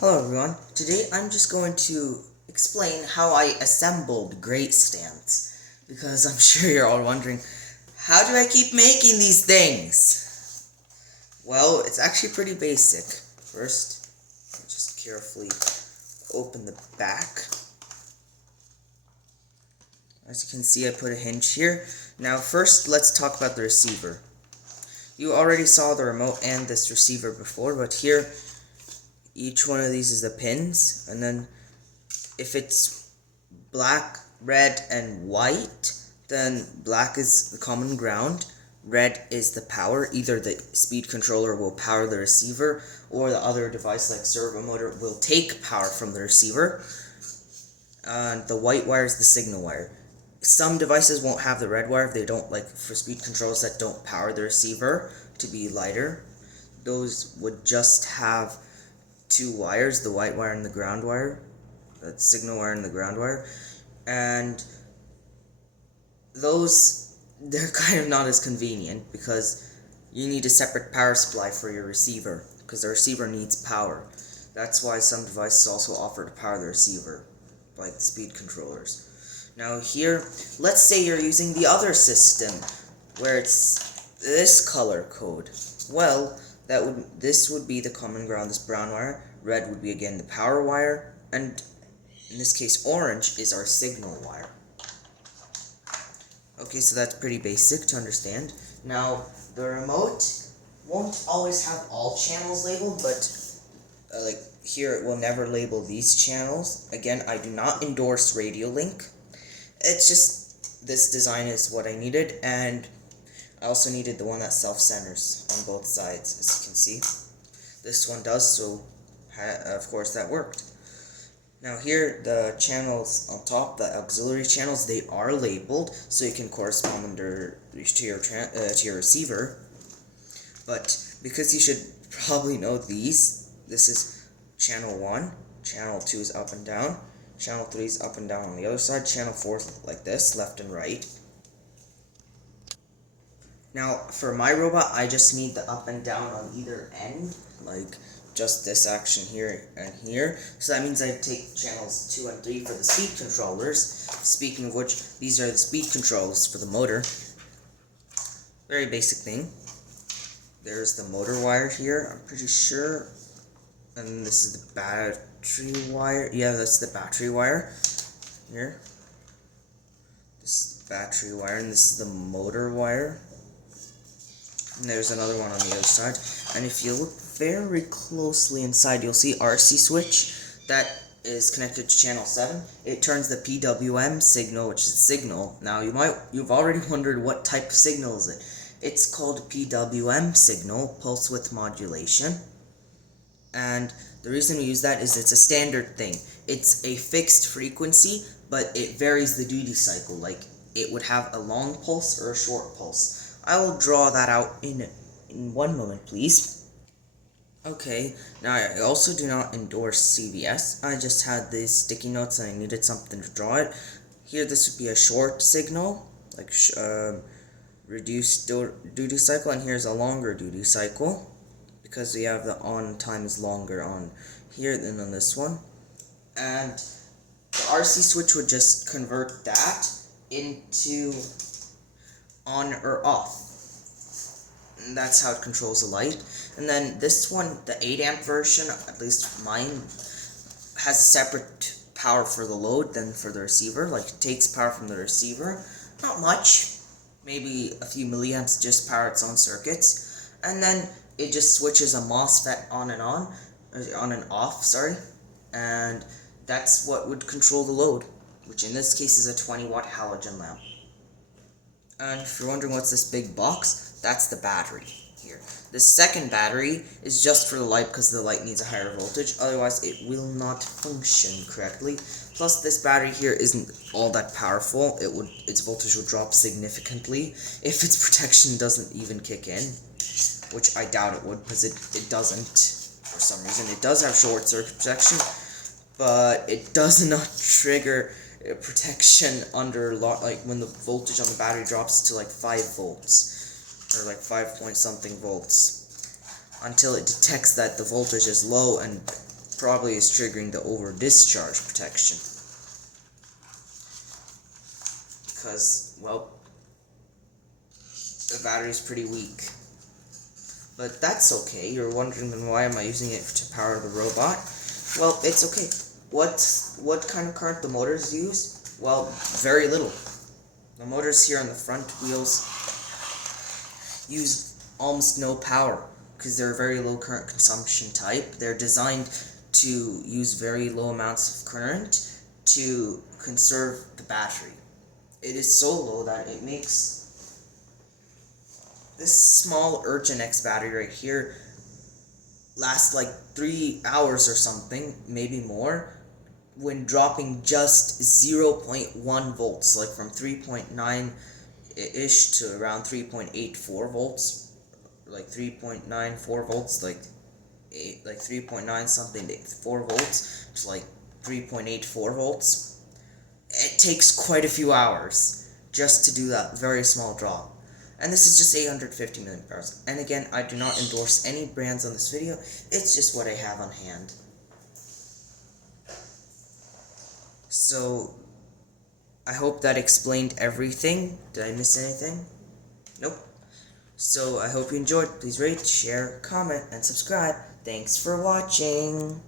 Hello everyone, today I'm just going to explain how I assembled GreatStance, because I'm sure you're all wondering, how do I keep making these things? Well, it's actually pretty basic. First, just carefully open the back. As you can see, I put a hinge here. Now first, let's talk about the receiver. You already saw the remote and this receiver before, but here, each one of these is the pins, and then if it's black, red, and white, then black is the common ground, red is the power. Either the speed controller will power the receiver, or the other device like servo motor will take power from the receiver. And the white wire is the signal wire. Some devices won't have the red wire if they don't, like for speed controls that don't power the receiver to be lighter. Those would just have two wires, the white wire and the ground wire, the signal wire and the ground wire, and they're kind of not as convenient because you need a separate power supply for your receiver because the receiver needs power. That's why some devices also offer to power the receiver, like the speed controllers. Now here, let's say you're using the other system where it's this color code. Well, this would be the common ground, this brown wire. Red would be again the power wire, and in this case orange is our signal wire. Okay, so that's pretty basic to understand. Now the remote won't always have all channels labeled, but like here it will never label these channels. Again, I do not endorse Radio Link. It's just this design is what I needed, and I also needed the one that self-centers on both sides, as you can see. This one does, so of course that worked. Now here, the channels on top, the auxiliary channels, they are labeled, so you can correspond them to your receiver. But because you should probably know these, this is channel 1, channel 2 is up and down, channel 3 is up and down on the other side, channel 4 is like this, left and right. Now, for my robot, I just need the up and down on either end, like just this action here and here. So that means I take channels 2 and 3 for the speed controllers. Speaking of which, these are the speed controls for the motor. Very basic thing. There's the motor wire here, I'm pretty sure. And this is the battery wire. Yeah, that's the battery wire. Here. This is the battery wire, and this is the motor wire. And there's another one on the other side. And if you look very closely inside, you'll see RC switch that is connected to channel 7. It turns the PWM signal, which is signal. Now you've already wondered what type of signal is it. It's called PWM signal, pulse width modulation. And the reason we use that is it's a standard thing. It's a fixed frequency, but it varies the duty cycle. Like it would have a long pulse or a short pulse. I will draw that out in one moment, please. Okay, now I also do not endorse CVS. I just had these sticky notes and I needed something to draw it. Here, this would be a short signal, like reduced duty cycle, and here's a longer duty cycle, because we have the on time is longer on here than on this one. And the RC switch would just convert that into on or off. And that's how it controls the light. And then this one, the 8 amp version, at least mine, has separate power for the load than for the receiver. Like it takes power from the receiver, not much, maybe a few milliamps, just power its own circuits. And then it just switches a MOSFET on and off, sorry. And that's what would control the load, which in this case is a 20-watt halogen lamp. And if you're wondering what's this big box, that's the battery here. The second battery is just for the light because the light needs a higher voltage, otherwise it will not function correctly. Plus this battery here isn't all that powerful. Its voltage will drop significantly if its protection doesn't even kick in, which I doubt it would, because it doesn't for some reason. It does have short circuit protection, but it does not trigger protection under like when the voltage on the battery drops to like 5 volts or like 5 point something volts, until it detects that the voltage is low and probably is triggering the over discharge protection. Because, well, the battery's pretty weak. But that's okay. You're wondering, then why am I using it to power the robot? Well, it's okay. What kind of current the motors use? Well, very little. The motors here on the front wheels use almost no power because they're a very low current consumption type. They're designed to use very low amounts of current to conserve the battery. It is so low that it makes this small Urchin X battery right here last like 3 hours or something, maybe more, when dropping just 0.1 volts, like from 3.9-ish to around 3.84 volts, like 3.94 volts, like 3.9 something to 4 volts to like 3.84 volts. It takes quite a few hours just to do that very small drop. And this is just 850 milliamp. And again, I do not endorse any brands on this video. It's just what I have on hand. So, I hope that explained everything. Did I miss anything? Nope. So, I hope you enjoyed. Please rate, share, comment, and subscribe. Thanks for watching.